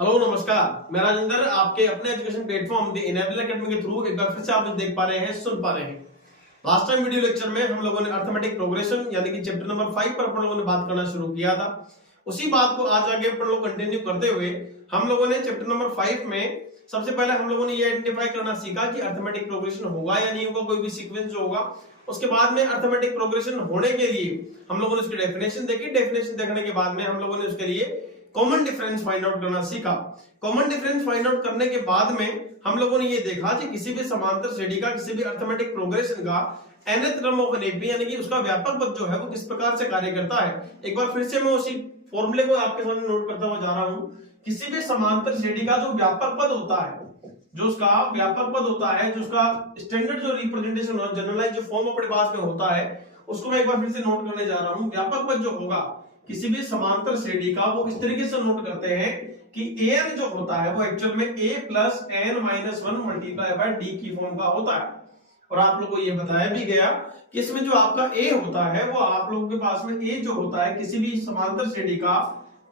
Hello नमस्कार, मैं राजेंद्र आपके अपने education platform the enable academy के थ्रू एक बार फिर से आप देख पा रहे हैं, सुन पा रहे हैं। लास्ट टाइम वीडियो लेक्चर में हम लोगों ने अर्थमेटिक प्रोग्रेशन यानी कि चैप्टर नंबर 5 पर अपन लोगों ने बात करना शुरू किया था। उसी बात को आज आगे अपन लोग कंटिन्यू करते हुए हम लोगों ने चैप्टर नंबर 5 में सबसे पहले हम लोगों ने ये आइडेंटिफाई करना सीखा कि अर्थमेटिक प्रोग्रेशन होगा या नहीं होगा, कोई भी सीक्वेंस जो होगा। उसके बाद में अर्थमेटिक प्रोग्रेशन होने के लिए हम लोगों ने उसकी डेफिनेशन देखी। डेफिनेशन देखने के बाद में हम लोगों ने उसके लिए कॉमन डिफरेंस फाइंड आउट करना सीखा। कॉमन डिफरेंस फाइंड आउट करने के बाद में हम लोगों ने ये देखा कि किसी भी समांतर श्रेणी का, किसी भी अर्थमेटिक प्रोग्रेशन का nth term of an AP यानी कि उसका व्यापक पद जो है वो किस प्रकार से कार्य करता है। एक बार फिर से मैं उसी फॉर्मूले को आपके सामने नोट करता हुआ जा रहा हूं। किसी भी समांतर श्रेणी का जो व्यापक पद होता है, जो उसका व्यापक पद होता है, जो उसका स्टैंडर्ड जो रिप्रेजेंटेशन और जनरलाइज जो फॉर्म अपने पास में होता है, उसको मैं एक बार फिर से नोट करने जा रहा हूं। व्यापक पद जो होगा किसी भी समांतर श्रेणी का, वो इस तरीके से नोट करते हैं कि an जो होता है वो एक्चुअल में a plus n minus 1 multiply by d की फॉर्म का होता है। और आप लोगों को ये बताया भी गया कि इसमें जो आपका a होता है वो आप लोगों के पास में a जो होता है किसी भी समांतर श्रेणी का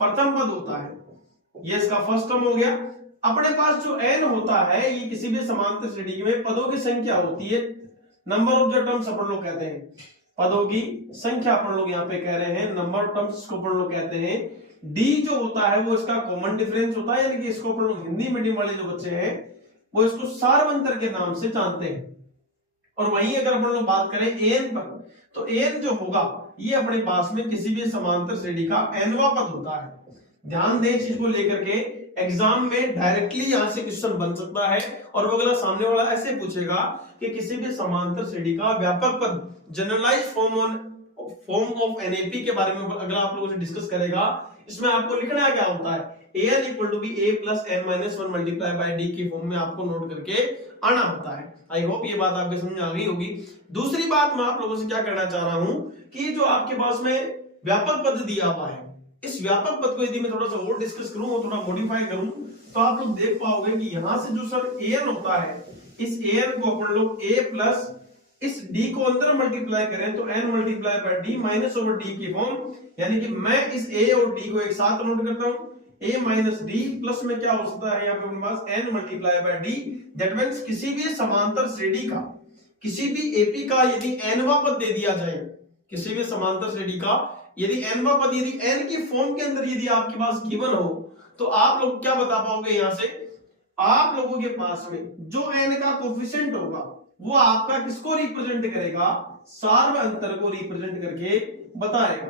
प्रथम पद होता है। ये इसका फर्स्ट टर्म हो गया। अपने पास जो n होता है ये किसी भी समांतर श्रेणी में पदों की संख्या होती है। नंबर ऑफ द टर्म्स अपन लोग कहते हैं, पदों की संख्या अपन लोग यहाँ पे कह रहे हैं, नंबर ऑफ टर्म्स को अपन लोग कहते हैं। d जो होता है वो इसका कॉमन डिफरेंस होता है, यानी कि इसको अपन लोग हिंदी मीडियम वाले जो बच्चे हैं वो इसको सारवंतर के नाम से जानते हैं। और वहीं अगर अपन लोग बात करें an पर, तो an जो होगा ये अपने पास में किसी भी समांतर श्रेणी का nवां पद होता है। ध्यान दें इस चीज को लेकर के, एग्जाम में डायरेक्टली यहां से क्वेश्चन बन सकता है और वो अगला सामने वाला ऐसे पूछेगा कि किसी भी समांतर श्रेणी का व्यापक पद, जनरलाइज फॉर्म ऑफ एनएपी के बारे में अगला आप लोगों से डिस्कस करेगा। इसमें आपको लिखना क्या होता है, an equal to B a plus n minus 1 multiply by d की फॉर्म में आपको नोट करके आना होता है। आई होप ये बात आपके समझ आ गई होगी। दूसरी बात मैं आप लोगों से क्या करना चाह रहा हूं कि जो आपके पास में व्यापक पद दिया हुआ है, इस व्यापक पद को यदि मैं थोड़ा सा और डिस्कस करूं और थोड़ा मॉडिफाई करूं तो आप लोग देख पाओगे कि यहां से जो सर an होता है, इस an को अपन लोग a प्लस इस d को अंदर मल्टीप्लाई करें तो n multiply by d minus over d की फॉर्म, यानी कि मैं इस a और d को एक साथ नोट करता हूं, a माइनस d प्लस में क्या हो सकता है यहाँ पे अपने पास n multiply by d। That means किसी भी समांतर श्रेणी का, किसी भी एपी का यदि nवां पद दे दिया जाए, किसी भी समांतर श्रेणी का यदि nवां पद यदि n की फॉर्म के अंदर यदि आपके पास गिवन हो तो आप लोग क्या बता पाओगे, यहां से आप लोगों के पास में जो n का कोफिशिएंट होगा वो आपका किसको रिप्रेजेंट करेगा, सार्व अंतर को रिप्रेजेंट करके बताएगा।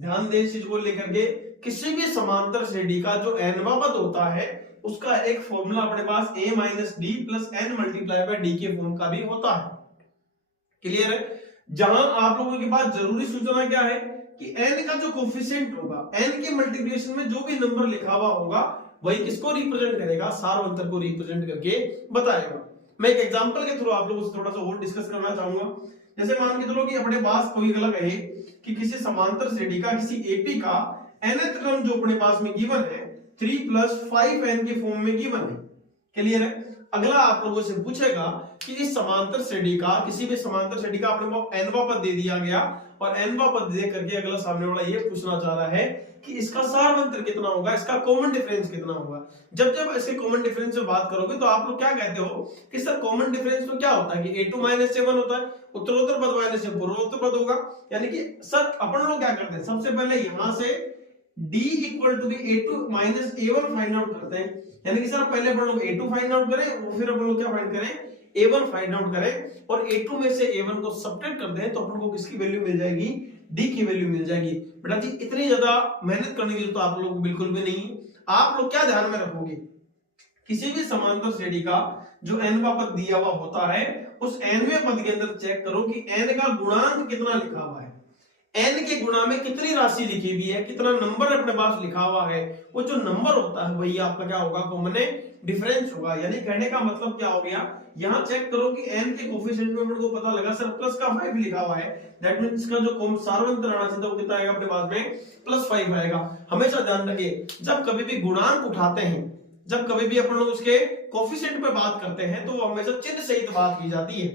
ध्यान दें इस चीज को लेकर के, किसी भी समांतर श्रेणी का जो nवां पद होता है उसका एक फॉर्मूला अपने पास a minus D plus n multiply by d के फॉर्म का भी होता है। क्लियर है? जहां आप लोगों के पास जरूरी सूचना क्या है कि n का जो कोफिशिएंट होगा, n के मल्टीप्लिकेशन में जो भी नंबर लिखा हुआ होगा वही किसको रिप्रेजेंट करेगा, सार्वंतर को रिप्रेजेंट करके बताएगा। मैं एक एग्जांपल के थ्रू आप लोगों से थोड़ा सा और डिस्कस करना चाहूंगा। जैसे मान के चलो कि अपने पास कोई अगला कहे कि किसी समांतर श्रेणी का, किसी एपी का nth टर्म जो अपने पास में गिवन है 3 प्लस 5n के फॉर्म में गिवन है। क्लियर है? अगला आप लोगों से पूछेगा कि इस समांतर श्रेणी का, किसी भी समांतर श्रेणी का अपने को nवां पद दे दिया गया और nवां पद दे करके अगला सामने वाला ये पूछना चाह रहा है कि इसका सारवंतर कितना होगा, इसका कॉमन डिफरेंस कितना होगा। जब जब इसके कॉमन डिफरेंस में बात करोगे तो आप लोग क्या कहते हो कि सर कॉमन डिफरेंस तो क्या होता है कि a2 माइनस a1 होता है, उत्तरोत्तर पद माइनस से पूर्वोत्तर पद होगा। यानी कि सर अपन लोग क्या करते हैं, सबसे पहले यहां से d equal to a2 minus a1 find out करते हैं। यानी कि सर पहले अपन लोग a2 फाइंड आउट करें और फिर अपन लोग क्या फाइंड करें, a1 फाइंड आउट करें और a2 में से a1 को सब्ट्रैक्ट कर दें तो अपन को किसकी वैल्यू मिल जाएगी, d की वैल्यू मिल जाएगी। बेटा जी इतनी ज्यादा मेहनत करने की जरूरत तो आप लोगों को बिल्कुल भी नहीं। आप लोग क्या ध्यान में रखोगे, किसी भी समांतर श्रेणी का जो nवां पद दिया हुआ होता है उस nवें पद के अंदर चेक करो कि n का गुणांक कितना लिखा हुआ है, n के गुणा में कितनी राशि लिखी हुई है, कितना नंबर अपने पास लिखा हुआ है। वो जो नंबर होता है वही आपका क्या होगा, कॉमन डिफरेंस होगा। यानी कहने का मतलब क्या हो गया, यहां चेक करो कि n के कोफिशिएंट में मेरे को पता लगा सर प्लस का 5 लिखा हुआ है, दैट मींस इसका जो सार्वंतर आना चाहिए वो कितना आएगा अपने पास में, प्लस 5 आएगा। हमेशा ध्यान रखिए जब कभी भी गुणांक उठाते हैं, जब कभी भी अपन लोग उसके कोफिशिएंट पे बात करते हैं तो वो हमेशा चिन्ह सहित बात की जाती है।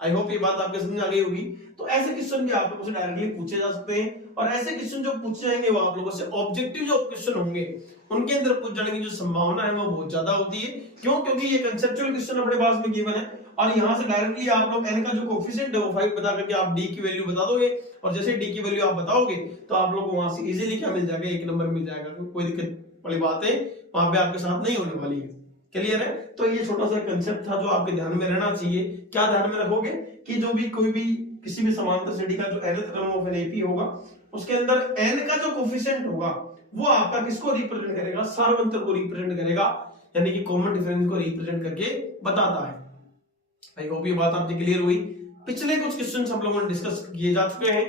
आई होप ये बात आपके समझ आ गई होगी। तो ऐसे क्वेश्चन भी आप लोगों से डायरेक्टली पूछे जा सकते हैं और ऐसे क्वेश्चन जो पूछे जाएंगे वो आप लोगों से ऑब्जेक्टिव जो क्वेश्चन होंगे उनके अंदर पूछ जाने की जो संभावना है वो बहुत ज्यादा होती है। क्यों? क्योंकि ये कंसेप्चुअल क्वेश्चन अपने पास में गिवन है और यहाँ से डायरेक्टली आप लोग n का जो कोएफिशिएंट है वो 5 बता करके आप d की वैल्यू बता दोगे और जैसे d की वैल्यू आप बताओगे तो आप लोग को वहां से इजीली क्या मिल जाएगा, 1 नंबर मिल जाएगा। कोई दिक्कत वाली बात है वहां पे आपके साथ नहीं होने वाली है। क्लियर है? तो ये छोटा सा कंसेप्ट था जो आपके ध्यान में रहना चाहिए। क्या ध्यान में रखोगे कि जो भी कोई भी किसी भी समांतर श्रेणी का जो nth term of an AP होगा उसके अंदर n का जो कोएफिशिएंट होगा वो आपका किसको रिप्रेजेंट करेगा, सार्वंतर को रिप्रेजेंट करेगा, यानी कि कॉमन डिफरेंस को रिप्रेजेंट करके बताता है। आई होप ये बात आपकी क्लियर हुई। पिछले कुछ क्वेश्चंस हम लोगों ने डिस्कस किए जा चुके हैं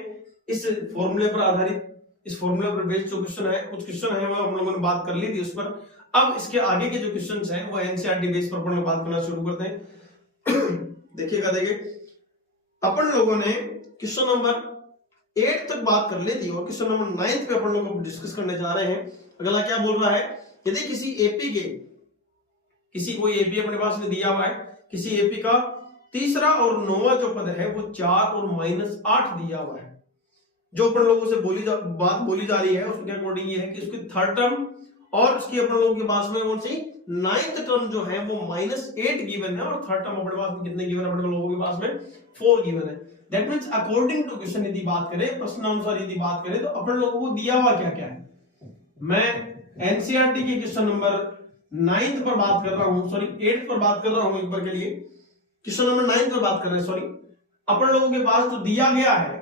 इस फॉर्मूले पर आधारित, इस फॉर्मूले पर बेस्ड जो क्वेश्चन है कुछ क्वेश्चन है वो हम लोगों ने बात कर ली थी उस पर। अब इसके आगे के जो क्वेश्चंस हैं वो एनसीईआरटी बेस पर अपन लोग बात करना शुरू करते हैं। देखिएगा, देखिए अपन लोगों ने क्वेश्चन नंबर 8 तक बात कर ली थी और क्वेश्चन नंबर 9 पे अपन लोग डिस्कस करने जा रहे हैं। अगला क्या बोल रहा है, यदि किसी एपी के कोई एपी अपने पास में दिया हुआ है, किसी एपी का तीसरा और नौवां जो पद है वो 4 और -8 दिया हुआ है। जो अपन लोगों से बात बोली जा रही है उसके अकॉर्डिंग ये है कि उसकी थर्ड टर्म और उसकी अपन लोगों के पास में कौन सी 9th टर्म जो है वो -8 गिवन है और थर्ड टर्म अपने पास में कितने गिवन है, अपने लोगों के पास में 4 गिवन है। That means according to question यदि बात करें, प्रश्नानुसार यदि बात करें तो अपन लोगों को दिया हुआ क्या क्या है। मैं एनसीईआरटी के क्वेश्चन नंबर 9 पर बात कर रहा हूं, सॉरी 8 पर बात कर रहा हूं एक बार के लिए, क्वेश्चन नंबर 9 पर बात कर रहे हैं, सॉरी अपन लोगों के पास जो दिया गया है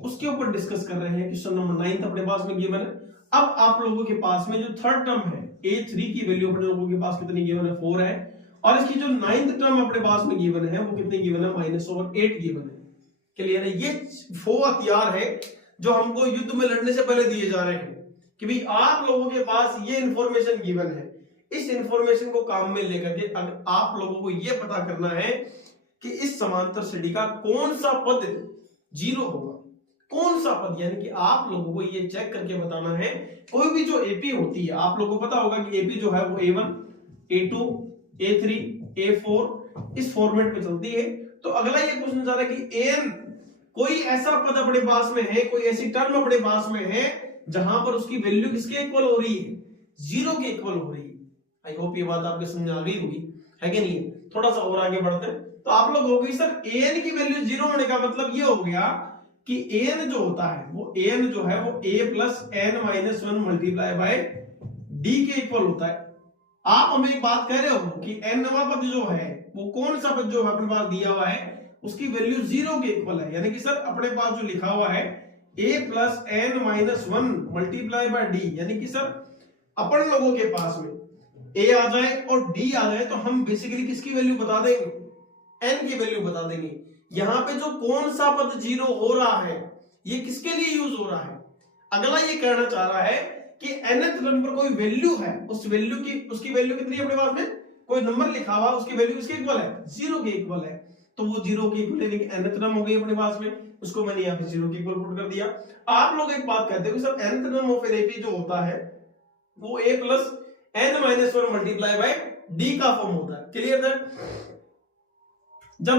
उसके ऊपर डिस्कस कर रहे हैं। क्वेश्चन नंबर 9 अपने पास में गिवन है। अब आप लोगों के पास में जो थर्ड टर्म है a3 की वैल्यू अपने लोगों के पास कितनी गिवन है, 4 है और इसकी जो 9th टर्म अपने पास में गिवन है वो कितनी गिवन है, -8 गिवन है। क्लियर है? ये 4 हथियार है जो हमको युद्ध में लड़ने से पहले दिए जा रहे हैं कि भाई आप लोगों के पास ये इंफॉर्मेशन गिवन है, इस इंफॉर्मेशन को काम में लेकर के आप लोगों को ये पता करना है कि इस समांतर श्रेणी का कौन सा पद 0 होगा, कौन सा पद, यानी कि आप लोगों को ये चेक करके बताना है। कोई भी जो एपी होती है आप लोगों को पता होगा कि एपी जो है वो A1, A2, A3, A4 इस फॉर्मेट में चलती है। तो अगला ये क्वेश्चन जा रहा है कि an कोई ऐसा पद अपने पास में है, कोई ऐसी टर्म अपने पास में है जहां पर उसकी वैल्यू किसके इक्वल हो रही है, 0 के इक्वल हो रही है। आई होप ये बात आपके समझ आ गई होगी, है कि नहीं? थोड़ा सा और आगे बढ़ते हैं तो आप लोग हो गई सर an की वैल्यू 0 होने का मतलब ये हो गया कि an जो होता है वो an जो है वो a plus n minus 1 multiply by d के इक्वल होता है। आप हमें एक बात कह रहे हो कि n नवा पद जो है वो कौन सा पद जो अपने पास दिया हुआ है उसकी वैल्यू 0 के इक्वल है, यानी कि सर अपने पास जो लिखा हुआ है a plus n minus 1 multiply by d, यानी कि सर अपन लोगों के पास में a आ जाए और d आ जाए तो हम बेसिकली किसकी वैल्यू बता देंगे, n की वैल्यू बता देंगे। यहां पे जो कौन सा पद 0 हो रहा है ये किसके लिए यूज हो रहा है, अगला ये कहना चाह रहा है कि nth टर्म पर कोई वैल्यू है, उस वैल्यू की उसकी वैल्यू कितनी है अपने पास में, कोई नंबर लिखा हुआ उसकी वैल्यू किसके इक्वल है, 0 के इक्वल है। तो वो 0 के इक्वल यानी कि nth टर्म हो गई अपने पास में, उसको मैंने यहां पे 0 के इक्वल पुट कर दिया। आप लोग एक बात कहते हो कि sir nth term of AP जो होता है वो a plus n minus 1 multiply by d का फॉर्म होता है। क्लियर है? जब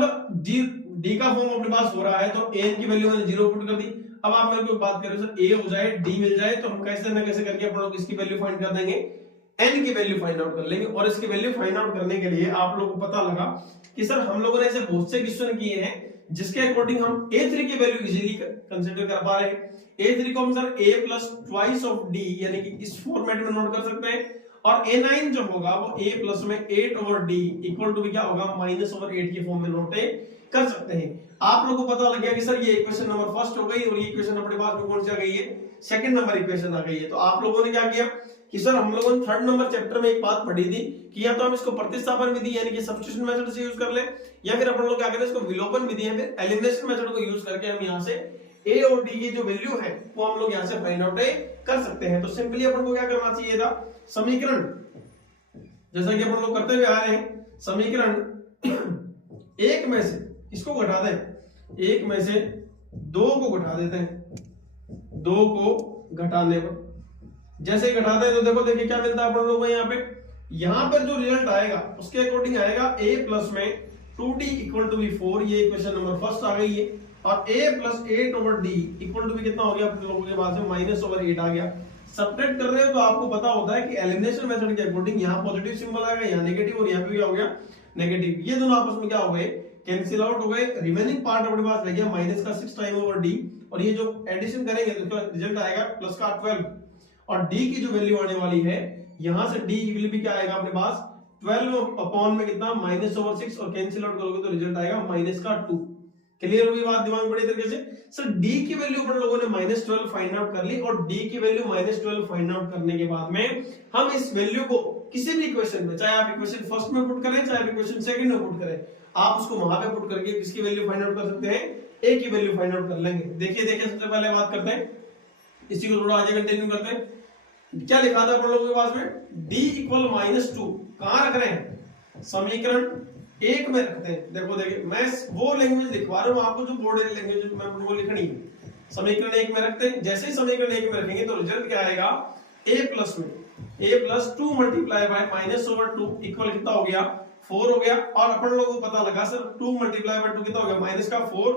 d का फॉर्म अपने पास हो रहा है तो n की वैल्यू मैंने 0 पुट कर दी। अब आप मेरे को बात करें सर a हो जाए d मिल जाए तो हम कैसे ना कैसे करके अपन लोग इसकी वैल्यू फाइंड कर देंगे, n की वैल्यू फाइंड आउट कर लेंगे। और इसकी वैल्यू फाइंड आउट करने के लिए आप लोगों को पता लगा कि सर हम लोगों ने ऐसे बहुत से क्वेश्चन किए हैं जिसके अकॉर्डिंग हम a3 की वैल्यू इजीली कंसीडर कर पा रहे हैं। a3 को हम sir a plus twice of d यानी कि इस फॉर्मेट में नोट कर सकते हैं और a9 जो होगा वो a प्लस में 8 ओवर d इक्वल टू क्या होगा, माइनस ओवर 8 के फॉर्म में नोट कर सकते हैं। आप लोगों को पता लग गया कि सर ये इक्वेशन नंबर फर्स्ट हो गई और ये इक्वेशन अपने पास में कौन सी आ गई है, सेकंड नंबर इक्वेशन आ गई है। तो आप लोगों ने क्या किया कि सर हम लोगों ने थर्ड नंबर चैप्टर में एक बात पढ़ी थी कि या तो हम इसको प्रतिस्थापन विधि यानी कि सब्स्टिट्यूशन मेथड से यूज कर ले, या फिर अपन लोग क्या करें इसको विलोपन विधि या फिर एलिमिनेशन मेथड को यूज करके हम यहाँ से a और d की जो वैल्यू है वो हम लोग यहाँ से फाइंड आउट कर सकते हैं। तो सिंपली अपन को क्या करना चाहिए था, समीकरण जैसा कि अपन लोग करते हुए आ रहे हैं, समीकरण एक में से इसको घटा दें, एक में से 2 को घटा देते हैं, 2 को घटाने पर जैसे ही घटाते हैं तो देखो देखिए क्या मिलता है अपन लोगों को यहाँ पर जो रिजल्ट आएगा उसके अकॉर्डिंग आएगा a प्लस में 2d इक्वल टू 4, ये इक्वेशन नंबर फर्स्ट आ गई है। और a plus 8 over d equal to भी कितना हो गया अपने लोगों के पास में माइनस ओवर 8 आ गया। सब्ट्रैक्ट कर रहे हो तो आपको पता होता है कि एलिमिनेशन मेथड के अकॉर्डिंग यहाँ पॉजिटिव सिंबल आएगा, यहाँ नेगेटिव, और यहाँ पे क्या हो गया नेगेटिव। ये दोनों आपस में क्या हो गए कैंसिल आउट हो गए। रिमेनिंग पार्ट अपने पास रह गया माइनस का 6 टाइम ओवर d, और ये जो एडिशन करेंगे तो उसका रिजल्ट आएगा प्लस का 12, और d की जो वैल्यू आने वाली है यहाँ से d की वैल्यू भी क्या आएगा अपने पास 12 अपॉन में कितना माइनस ओवर 6, और कैंसिल आउट करोगे तो रिजल्ट आएगा माइनस का 2। क्लियर होगी बात दिमाग में बड़ी तरीके से। सर d की वैल्यू अपन लोगों ने -12 फाइंड आउट कर ली, और d की वैल्यू -12 फाइंड आउट करने के बाद में हम इस वैल्यू को किसी भी इक्वेशन में, चाहे आप इक्वेशन फर्स्ट में पुट करें चाहे आप इक्वेशन सेकंड में पुट करें, आप उसको वहां पे पुट करके किसकी वैल्यू फाइंड आउट कर सकते हैं, a की वैल्यू फाइंड आउट कर लेंगे। देखिए सबसे पहले बात करते हैं, इसी को थोड़ा आगे कंटिन्यू करते हैं। क्या लिखा था अपन लोगों के पास में d इक्वल -2 कहां रख रहे हैं, समीकरण 1 में रखते हैं। देखिए मैं वो लैंग्वेज लिखवा रहा हूं आपको जो बोर्ड लैंग्वेज में वो लिखनी है। समीकरण 1 में रखते हैं, जैसे ही समीकरण 1 में रखेंगे तो रिजल्ट क्या आएगा a+2 मल्टीप्लाई बाय -2 इक्वल कितना हो गया 4 हो गया। और अपन लोगों को पता लगा सर 2 मल्टीप्लाई बाय 2 कितना हो गया माइनस का 4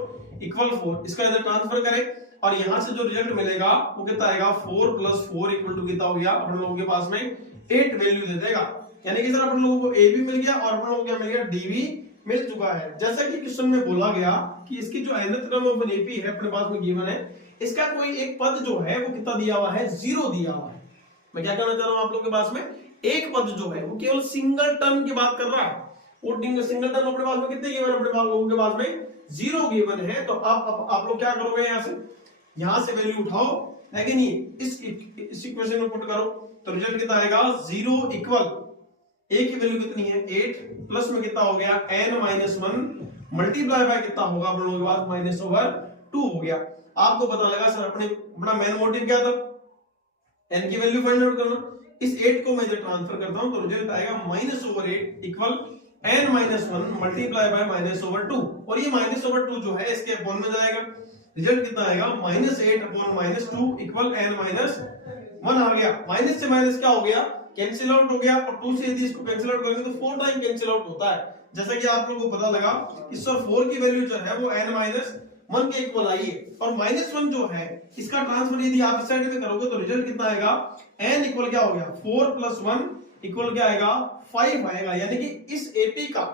इक्वल 4। इसका इधर ट्रांसफर करें और यहां से जो रिजल्ट मिलेगा वो कितना आएगा 4 + 4 इक्वल टू कितना हो गया अपन लोगों के पास में 8 वैल्यू दे देगा। यानी कि सर अपन लोगों को a भी मिल गया और अपन लोगों को क्या मिल गया d भी मिल चुका है। जैसा कि क्वेश्चन में बोला गया कि इसकी जो nth term of an AP है अपने पास में गिवन है, इसका कोई एक पद जो है वो कितना दिया हुआ है 0 दिया हुआ है। मैं क्या कहना चाह रहा हूं आप लोगों के पास में एक पद जो है वो केवल सिंगल टर्म की बात कर रहा है। वो सिंगल टर्म अपने पास में कितने गिवन है, अपने लोगों के पास में 0 गिवन है। तो आप लोग क्या करोगे, यहां से वैल्यू उठाओ है कि नहीं, इस इक्वेशन में पुट करो तो रिजल्ट कितना आएगा 0 इक्वल a की वैल्यू कितनी है 8 प्लस में कितना हो गया n-1 मल्टीप्लाई बाय कितना होगा अपन लोगों के पास -2 हो गया। आपको पता लगा सर अपना मेन मोटिव क्या था, n की वैल्यू फाइंड आउट करना। इस 8 को मैं इधर ट्रांसफर करता हूं तो रिजल्ट आएगा -8 इक्वल n-1 मल्टीप्लाई बाय -2, और ये -2 जो है इसके अपॉन में जाएगा। रिजल्ट कितना आएगा -8/-2 इक्वल n-1 आ गया। माइनस से माइनस क्या हो गया कैंसिल आउट हो गया, और 2 से यदि इसको कैंसिल आउट करेंगे तो 4 टाइम कैंसिल आउट होता है। जैसा कि आप लोगों को पता लगा इस 4 की वैल्यू जो है वो n-1 के इक्वल आई है, और -1 जो है इसका ट्रांसफर यदि आप इस साइड में करोगे तो रिजल्ट कितना आएगा n इक्वल क्या हो गया 4 + 1 इक्वल क्या आएगा 5 आएगा। यानी कि इस एपी का,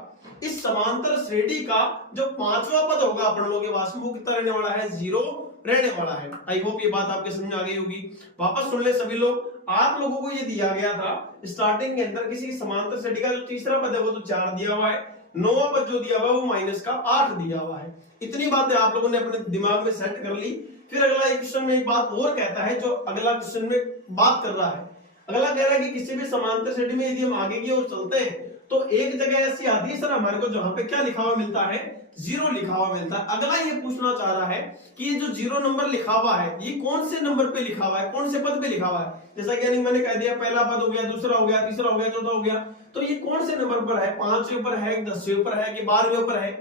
इस समांतर श्रेणी का जो 5वां पद होगा अपन लोगों के पास में वो कितना रहने वाला है 0 रहने वाला है। आई होप ये बात आपके समझ आ गई होगी। वापस सुन ले सभी लोग, आप लोगों को ये दिया गया था स्टार्टिंग के अंदर किसी समांतर श्रेणी का जो तीसरा पद है वो तो 4 दिया हुआ है, 9वां पद जो दिया हुआ है वो -8 दिया हुआ है। इतनी बातें आप लोगों ने अपने दिमाग में सेट कर ली। फिर अगला क्वेश्चन में एक बात और कहता है, जो अगला क्वेश्चन में बात कर रहा है, अगला कह रहा है कि किसी भी समांतर श्रेणी में यदि हम आगे की ओर चलते हैं तो एक जगह ऐसी आती है सर हमारे को जहां पे क्या लिखा हुआ मिलता है 0 लिखा हुआ मिलता है। अगला ये पूछना चाह रहा है कि ये जो 0 नंबर लिखा हुआ है ये कौन से नंबर पे लिखा हुआ है, कौन से पद पे लिखा हुआ है। जैसा कि मैंने कह दिया पहला पद हो गया, दूसरा हो गया, तीसरा हो गया, चौथा हो गया, तो ये कौन से नंबर पर है, 5वें ऊपर है, 10वें ऊपर है कि 12वें ऊपर है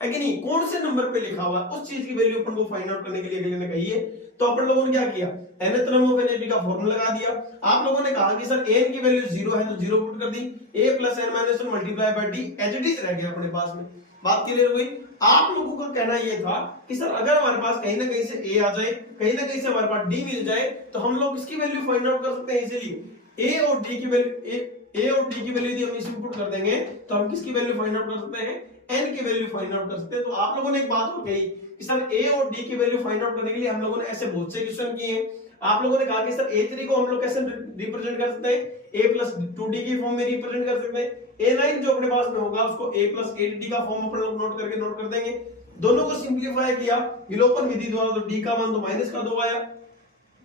कि नहीं, कौन से नंबर पे लिखा हुआ है, उस चीज की वैल्यू अपन को फाइंड आउट करने के लिए अगले ने कही है। तो अपन लोगों ने क्या किया, nth टर्म ऑफ एन का फॉर्मूला लगा दिया। आप लोगों ने कहा कि सर n की वैल्यू 0 है तो 0 पुट कर दी, a + n-1 multiply by d as it is रह गया अपने पास में। बात क्लियर हुई। आप लोगों का कहना ये था कि सर अगर हमारे पास कहीं ना कहीं से a आ जाए, कहीं ना कहीं से हमारे पास d मिल जाए तो हम लोग इसकी वैल्यू फाइंड आउट कर सकते हैं इजीली। a और d की वैल्यू यदि हम इसमें पुट कर देंगे तो हम किसकी वैल्यू फाइंड आउट कर सकते हैं, n की वैल्यू फाइंड आउट कर सकते हैं। तो आप लोगों ने एक बात और कही कि सर a और d की वैल्यू फाइंड आउट करने के लिए हम लोगों ने ऐसे बहुत से क्वेश्चन किए हैं। आप लोगों ने कहा कि सर a3 को हम लोग कैसे रिप्रेजेंट कर सकते हैं, a + 2d की फॉर्म में रिप्रेजेंट कर सकते हैं। a9 जो अपने पास में होगा उसको a + 8d का फॉर्म अपन लोग नोट कर देंगे। दोनों को सिंपलीफाई किया विलोपन विधि द्वारा, तो d का मान तो -2 आया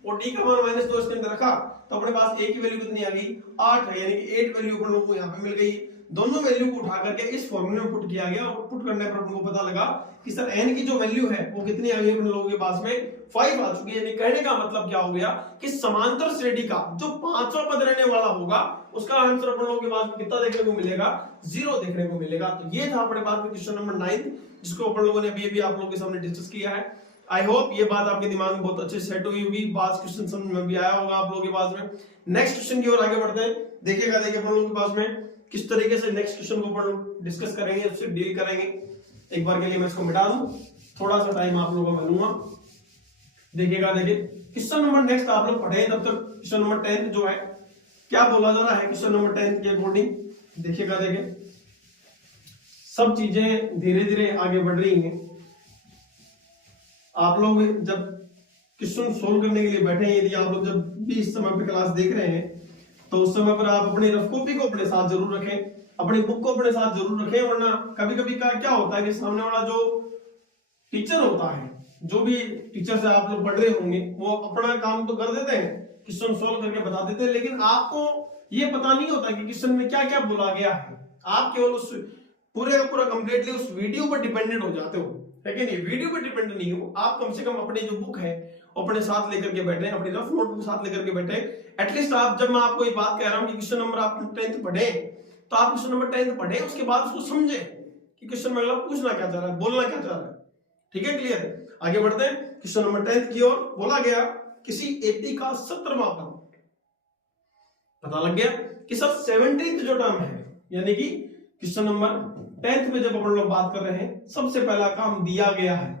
और d का मान -2 इसके अंदर रखा तो अपने पास a की वैल्यू कितनी आ गई 8 है, यानी कि 8 वैल्यू अपन लोगों को यहाँ पे मिल गई। दोनों वैल्यू को उठा करके इस फॉर्मूले में पुट किया गया और पुट करने पर अपन को पता लगा कि सर n की जो वैल्यू है वो कितनी आ गई अपन लोगों के पास में 5 आ चुकी है। यानी कहने का मतलब क्या हो गया कि समांतर श्रेणी का जो 5वां पद रहने वाला होगा उसका आंसर अपन लोगों के पास में कितना देखने को मिलेगा 0 देखने को मिलेगा। तो ये था अपने पास में क्वेश्चन नंबर 9 जिसको अपन लोगों ने अभी आप लोगों के सामने डिस्कस किया है। आई होप ये बात आपके दिमाग में बहुत अच्छे से सेट हुई होगी, बात क्वेश्चन समझ में भी आया होगा आप लोगों के पास में। नेक्स्ट क्वेश्चन की ओर आगे बढ़ते हैं। देखिए अपन लोगों के पास में किस तरीके से नेक्स्ट क्वेश्चन को अपन लोग डिस्कस करेंगे, उससे डील करेंगे। एक बार के लिए मैं इसको मिटा दूं। थोड़ा सा टाइम आप लोगों को लूंगा, देखिएगा। देखिए क्वेश्चन नंबर नेक्स्ट आप लोग पढ़े तब तक क्वेश्चन नंबर 10 जो है क्या बोला जा रहा है क्वेश्चन नंबर 10 के अकॉर्डिंग, देखिएगा। देखिए सब चीजें धीरे धीरे आगे बढ़ रही हैं। आप लोग जब क्वेश्चन सोल्व करने के लिए बैठे हैं, यदि आप लोग जब भी इस समय पे क्लास देख रहे हैं तो उस समय पर आप अपनी रफ कॉपी को अपने साथ जरूर रखें, अपनी बुक को अपने साथ जरूर रखें, वरना कभी कभी क्या होता है कि सामने वाला जो टीचर होता है, जो भी टीचर से आप लोग पढ़ रहे होंगे, वो अपना काम तो कर देते हैं, क्वेश्चन सोल्व करके बता देते हैं, लेकिन आपको ये पता नहीं होता कि क्वेश्चन में क्या क्या बोला गया है। आप केवल उस पूरे का पूरा कंप्लीटली उस वीडियो पर डिपेंडेंट हो जाते हो, है कि नहीं? वीडियो पर डिपेंडेंट नहीं हो आप, कम से कम अपनी जो बुक है अपने साथ लेकर के बैठे, अपनी रफ नोटबुक साथ लेकर के बैठे। एटलीस्ट आप, जब मैं आपको ये बात कह रहा हूं कि क्वेश्चन नंबर आप 10th पढ़े, तो आप क्वेश्चन नंबर 10th पढ़े, उसके बाद उसको समझे कि क्वेश्चन में अगला पूछना क्या चाह रहा है, बोलना क्या चाह रहा है। ठीक है, क्लियर? आगे बढ़ते हैं क्वेश्चन नंबर 10th की ओर। बोला गया किसी एपी का 17वां पद, पता लग गया कि सर 17th जो टर्म है, यानी कि क्वेश्चन नंबर 10th में जब अपन लोग बात कर रहे हैं, सबसे पहला काम दिया गया है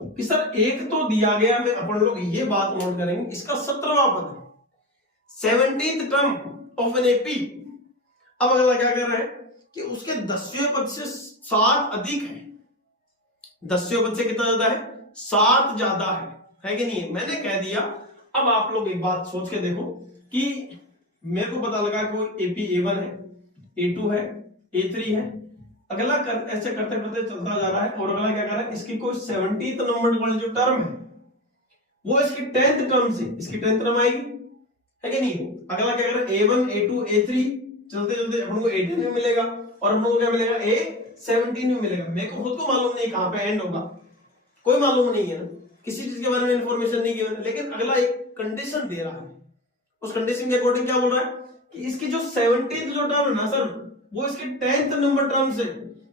कि सर एक तो दिया गया में अपन लोग ये बात नोट करेंगे, इसका 17वां पद, 17th term of an AP. अब अगला क्या कर रहे हैं कि उसके 10वें पद से 7 अधिक है। 10वें पद से कितना ज्यादा है? 7 ज्यादा है कि नहीं? मैंने कह दिया। अब आप लोग एक बात सोच के देखो कि मेरे को पता लगा कोई एपी A1 है, A2 है, A3 है। अगला ऐसे करते करते चलता जा रहा है, और अगला क्या कर रहा है, इसकी कोई 70th नंबर वाली जो टर्म है वो इसकी 10th टर्म से, इसकी 10th टर्म आएगी, है कि नहीं? अगला क्या कर रहा है, A1, A2, A3 चलते चलते अपन को 18 में मिलेगा, और अपन को क्या मिलेगा, A17 में मिलेगा। मेरे को खुद को मालूम नहीं कहां पे एंड होगा, कोई मालूम नहीं है ना, किसी चीज के बारे में इंफॉर्मेशन नहीं गिवन, लेकिन अगला एक कंडीशन दे रहा है। उस कंडीशन के अकॉर्डिंग क्या बोल रहा है कि इसकी जो 17th जो टर्म है ना सर, वो इसके 10th नंबर टर्म से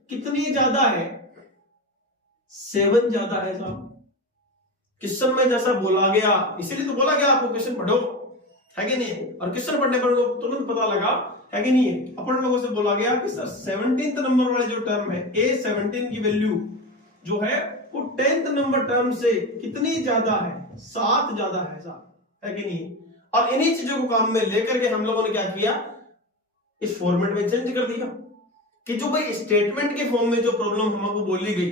कितनी ज्यादा है? 7 ज्यादा है साहब। क्वेश्चन में जैसा बोला गया, इसीलिए तो बोला गया आपको क्वेश्चन पढ़ो, है कि नहीं? और क्वेश्चन पढ़ने पर तुरंत पता लगा, है कि नहीं? अपन लोगों से बोला गया कि सर 17th नंबर वाली जो टर्म है, A17 की वैल्यू जो है वो 10th नंबर टर्म से कितनी ज्यादा है? 7 ज्यादा है साहब, है कि नहीं? और इन्हीं चीजों को काम में लेकर के हम लोगों ने क्या किया, इस फॉर्मेट में चेंज कर दिया कि जो भाई स्टेटमेंट के फॉर्म में जो प्रॉब्लम हमको बोली गई,